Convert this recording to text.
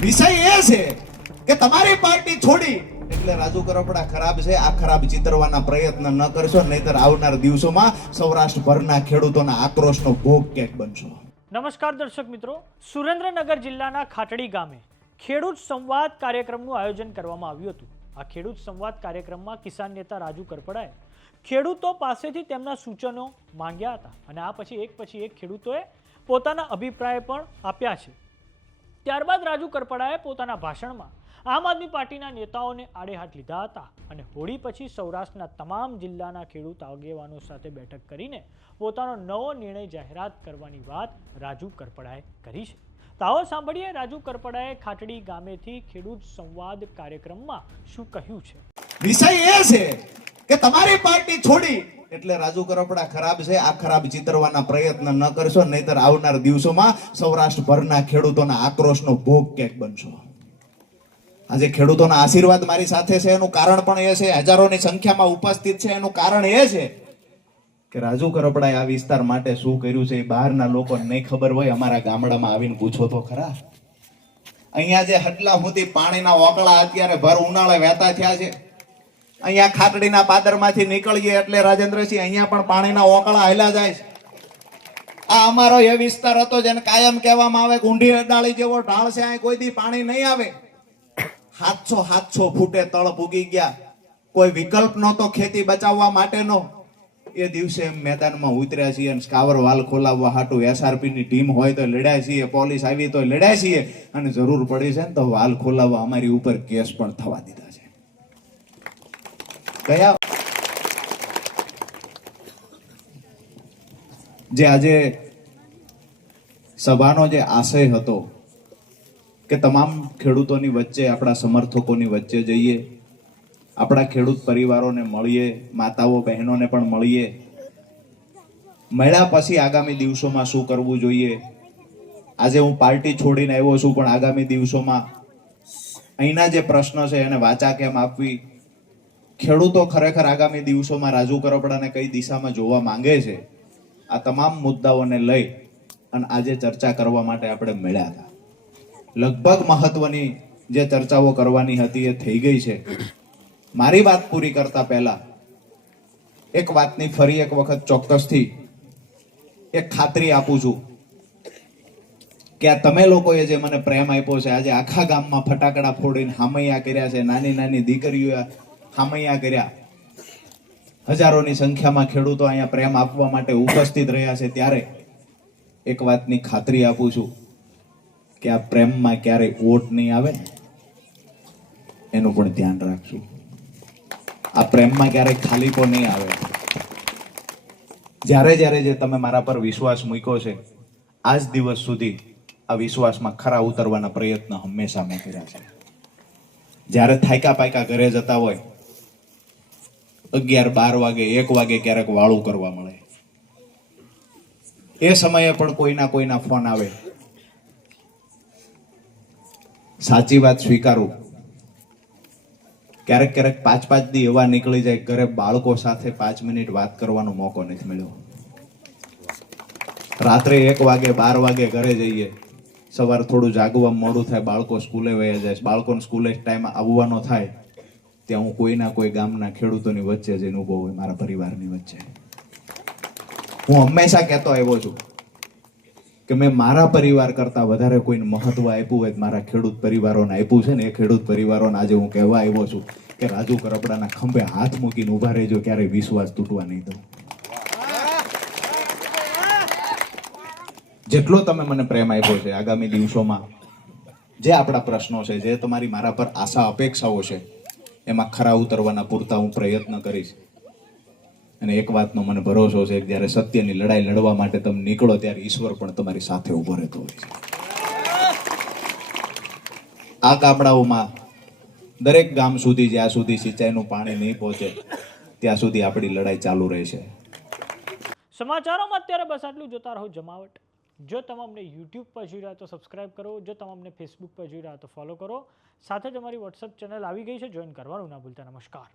વિષય એ છે કે તમારી પાર્ટી છોડી એટલે રાજુ કરપડા ખરાબ છે. આ ખરાબ ચિતરવાના પ્રયત્ન ન કરશો, નહીતર આવનાર દિવસોમાં સૌરાષ્ટ્રભરના ખેડૂતોના આક્રોશનો ભોગ ક્યાંક બનશો. નમસ્કાર દર્શક મિત્રો, સુરેન્દ્રનગર જિલ્લાના ખાટડી ગામે ખેડૂત સંવાદ કાર્યક્રમનું આયોજન કરવામાં આવ્યું હતું. આ ખેડૂત સંવાદ કાર્યક્રમમાં કિસાન નેતા રાજુ કરપડાએ ખેડૂતો પાસેથી તેમના સૂચનો માંગ્યા હતા અને આ પછી એક ખેડૂતોએ પોતાના અભિપ્રાય પણ આપ્યા છે. ત્યારબાદ રાજુ કરપડાએ પોતાના ભાષણમાં આમ આદમી પાર્ટીના નેતાઓને આડે હાથ લીધા હતા અને હોળી પછી સૌરાષ્ટ્રના તમામ જિલ્લાના ખેડૂત આગેવાનો સાથે બેઠક કરીને પોતાનો નવો નિર્ણય જાહેરાત કરવાની વાત રાજુ કરપડાએ કરી છે. તો આવો સાંભળીએ રાજુ કરપડાએ ખાટડી ગામેથી ખેડૂત સંવાદ કાર્યક્રમમાં શું કહ્યું છે. વિષય એ છે કે તમારી પાર્ટી છોડી એટલે રાજુ કરપડા ખરાબ છે. આ ખરાબ ચિતરવાના પ્રયત્ન ન કરશો, નહીતર આવનાર દિવસોમાં સૌરાષ્ટ્રભરના ખેડૂતોના આક્રોશનો ભોગ ક્યાંક બનશો. આજે ખેડૂતોના આશીર્વાદ મારી સાથે છે, એનું કારણ પણ એ છે, હજારોની સંખ્યામાં ઉપસ્થિત છે, એનું કારણ એ છે કે રાજુ કરપડાએ આ વિસ્તાર માટે શું કર્યું છે એ બહારના લોકોને નહીં ખબર હોય. અમારા ગામડામાં આવીને પૂછો તો ખરા. અહીંયા જે હટલા સુધી પાણીના ઓકળા અત્યારે ભર ઉનાળે વહેતા થયા છે. અહીંયા ખાટડીના પાદરમાંથી નીકળીએ એટલે રાજેન્દ્રસિંહ અહીંયા પણ પાણીના ઓકળા હાલ્યા જાય છે. આ અમારો એ વિસ્તાર હતો જેને કાયમ કહેવામાં આવે કે ઊંડી અડાળી જેવો ઢાળ છે, અહીં કોઈ દી પાણી નહીં આવે. 700 ફૂટે તળ પૂગી ગયા. કોઈ વિકલ્પ નહોતો ખેતી બચાવવા માટેનો. એ દિવસે મેદાનમાં ઉતર્યા છીએ અને સ્કાવર વાલ ખોલાવવા હાટું એસઆરપી ની ટીમ હોય તો લડ્યા છીએ, પોલીસ આવી તો લડ્યા છીએ, અને જરૂર પડી છે ને તો વાલ ખોલાવવા અમારી ઉપર કેસ પણ થવા દીધા છે. કયા જે આજે સભાનો જે આશય હતો કે તમામ ખેડૂતોની વચ્ચે, આપણા સમર્થકોની વચ્ચે જઈએ, આપણા ખેડૂત પરિવારોને મળીએ, માતાઓ બહેનોને પણ મળીએ, મળ્યા પછી આગામી દિવસોમાં શું કરવું જોઈએ. આજે હું પાર્ટી છોડીને આવ્યો છું, પણ આગામી દિવસોમાં અહીંના જે પ્રશ્ન છે એને વાચા કેમ આપવી, ખેડૂતો ખરેખર આગામી દિવસોમાં રાજુ કરપડાને કઈ દિશામાં જોવા માંગે છે, આ તમામ મુદ્દાઓને લઈ અને આજે ચર્ચા કરવા માટે આપણે મળ્યા હતા. લગભગ મહત્વની જે ચર્ચાઓ કરવાની હતી એ થઈ ગઈ છે. મારી વાત પૂરી કરતા પહેલા એક વાતની ફરી એક વખત ચોક્કસથી એક ખાતરી આપું છું કે આ તમે લોકોએ જે મને પ્રેમ આપ્યો છે, આજે આખા ગામમાં ફટાકડા ફોડીને હામૈયા કર્યા છે, નાની નાની દીકરીઓ હામૈયા કર્યા, હજારોની સંખ્યામાં ખેડૂતો અહીંયા પ્રેમ આપવા માટે ઉપસ્થિત રહ્યા છે, ત્યારે એક વાતની ખાતરી આપું છું કે આ પ્રેમમાં ક્યારેય ઓટ નહીં આવે ને એનું પણ ધ્યાન રાખશું. આ પ્રેમમાં ક્યારેય ખાલીપો નહીં આવે. જ્યારે જ્યારે જે તમે મારા પર વિશ્વાસ મૂક્યો છે, આજ દિવસ સુધી આ વિશ્વાસમાં ખરા ઉતરવાના પ્રયત્ન હંમેશા મેં કર્યા છે. જ્યારે થાક્યા પાક્યા ઘરે જતા હોય, 11-12 વાગે 1 વાગે ક્યારેક વાળું કરવા મળે, એ સમયે પણ કોઈના ફોન આવે. સાચી વાત સ્વીકારું, ક્યારેક 5-5 દી એવા નીકળી જાય, ઘરે બાળકો સાથે 5 મિનિટ વાત કરવાનો મોકો નથી મળ્યો. રાત્રે 1 વાગે 12 વાગે ઘરે જઈએ, સવાર થોડું જાગવા મોડું થાય, બાળકો સ્કૂલે વયા જાય, બાળકોને સ્કૂલે ટાઈમ આવવાનો થાય, ત્યાં હું કોઈના કોઈ ગામના ખેડૂતોની વચ્ચે જઈને ઊભો હોય, મારા પરિવારની વચ્ચે. હું હંમેશા કહેતો આવ્યો છું કે મેં મારા પરિવાર કરતા વધારે કોઈને મહત્વ આપ્યું હોય મારા ખેડૂત પરિવારોને આપ્યું છે ને. એ ખેડૂત પરિવારોને આજે હું કહેવા આવ્યો છું કે રાજુ કરપડાના ખંભે હાથ મૂકીને ઉભા રહેજો, ક્યારેય વિશ્વાસ તૂટવા નહીં દઉં. જેટલો તમે મને પ્રેમ આપ્યો છે, આગામી દિવસોમાં જે આપણા પ્રશ્નો છે, જે તમારી મારા પર આશા અપેક્ષાઓ છે, એમાં ખરા ઉતરવાના પૂરતા હું પ્રયત્ન કરીશ. અને એક વાતનો મને ભરોસો છે કે જ્યારે સત્યની લડાઈ લડવા માટે તમે નીકળો ત્યારે ઈશ્વર પણ તમારી સાથે ઉભો રહેતો હોય છે. આ ગામડાઓમાં દરેક ગામ સુધી જ્યાં સુધી સિંચાઈનું પાણી નહીં પહોંચે ત્યાં સુધી આપણી લડાઈ ચાલુ રહેશે. સમાચારોમાં અત્યારે બસ આટલું. જોતા રહો જમાવટ. જો તમે અમને યુટ્યુબ પર જોઈ રહ્યા તો સબસ્ક્રાઇબ કરો, જો તમે અમને ફેસબુક પર જોઈ રહ્યા તો ફોલો કરો. સાથે જ અમારી વોટ્સઅપ ચેનલ આવી ગઈ છે, જોઈન કરવાનું ના ભૂલતા. નમસ્કાર.